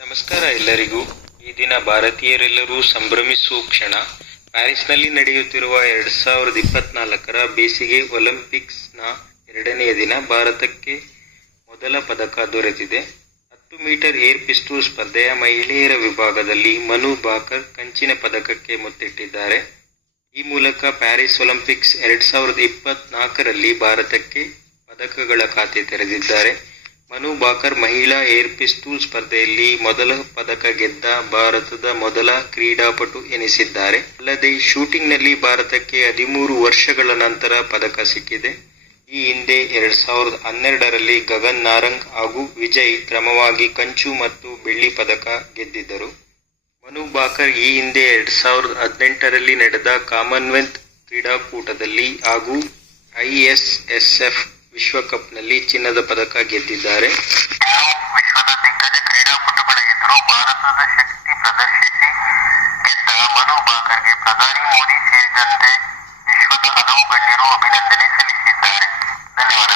ನಮಸ್ಕಾರ ಎಲ್ಲರಿಗೂ. ಈ ದಿನ ಭಾರತೀಯರೆಲ್ಲರೂ ಸಂಭ್ರಮಿಸುವ ಕ್ಷಣ ಪ್ಯಾರಿಸ್ನಲ್ಲಿ ನಡೆಯುತ್ತಿರುವ ಎರಡ್ ಸಾವಿರದ ಇಪ್ಪತ್ನಾಲ್ಕರ ಬೇಸಿಗೆ ಒಲಿಂಪಿಕ್ಸ್ನ ಎರಡನೆಯ ದಿನ ಭಾರತಕ್ಕೆ ಮೊದಲ ಪದಕ ದೊರೆತಿದೆ. ಹತ್ತು ಮೀಟರ್ ಏರ್ ಪಿಸ್ತೂಲ್ ಸ್ಪರ್ಧೆಯ ಮಹಿಳೆಯರ ವಿಭಾಗದಲ್ಲಿ ಮನು ಬಾಕರ್ ಕಂಚಿನ ಪದಕಕ್ಕೆ ಮುತ್ತಿಟ್ಟಿದ್ದಾರೆ. ಈ ಮೂಲಕ ಪ್ಯಾರಿಸ್ ಒಲಿಂಪಿಕ್ಸ್ ಎರಡ್ ಸಾವಿರದ ಇಪ್ಪತ್ನಾಲ್ಕರಲ್ಲಿ ಭಾರತಕ್ಕೆ ಪದಕಗಳ ಖಾತೆ ತೆರೆದಿದ್ದಾರೆ. ಮನು ಬಾಕರ್ ಮಹಿಳಾ ಏರ್ ಪಿಸ್ತೂಲ್ ಸ್ಪರ್ಧೆಯಲ್ಲಿ ಮೊದಲ ಪದಕ ಗೆದ್ದ ಭಾರತದ ಮೊದಲ ಕ್ರೀಡಾಪಟು ಎನಿಸಿದ್ದಾರೆ. ಅಲ್ಲದೆ ಶೂಟಿಂಗ್ನಲ್ಲಿ ಭಾರತಕ್ಕೆ ಹದಿಮೂರು ವರ್ಷಗಳ ನಂತರ ಪದಕ ಸಿಕ್ಕಿದೆ. ಈ ಹಿಂದೆ ಎರಡ್ ಸಾವಿರದ ಹನ್ನೆರಡರಲ್ಲಿ ಗಗನ್ ನಾರಂಗ್ ಹಾಗೂ ವಿಜಯ್ ಕ್ರಮವಾಗಿ ಕಂಚು ಮತ್ತು ಬೆಳ್ಳಿ ಪದಕ ಗೆದ್ದಿದ್ದರು. ಮನು ಬಾಕರ್ ಈ ಹಿಂದೆ ಎರಡ್ ಸಾವಿರದ ಹದಿನೆಂಟರಲ್ಲಿ ನಡೆದ ಕಾಮನ್ವೆಲ್ತ್ ಕ್ರೀಡಾಕೂಟದಲ್ಲಿ ಹಾಗೂ ಐಎಸ್ಎಸ್ಎಫ್ ವಿಶ್ವಕಪ್ನಲ್ಲಿ ಚಿನ್ನದ ಪದಕ ಗೆದ್ದಿದ್ದಾರೆ. ಪ್ರಧಾನಿ ಮೋದಿ ಸೇರಿದಂತೆ ವಿಶ್ವದ ಹಲವು ಗಣ್ಯರು ಅಭಿನಂದನೆ ಸಲ್ಲಿಸಿದ್ದಾರೆ. ಧನ್ಯವಾದಗಳು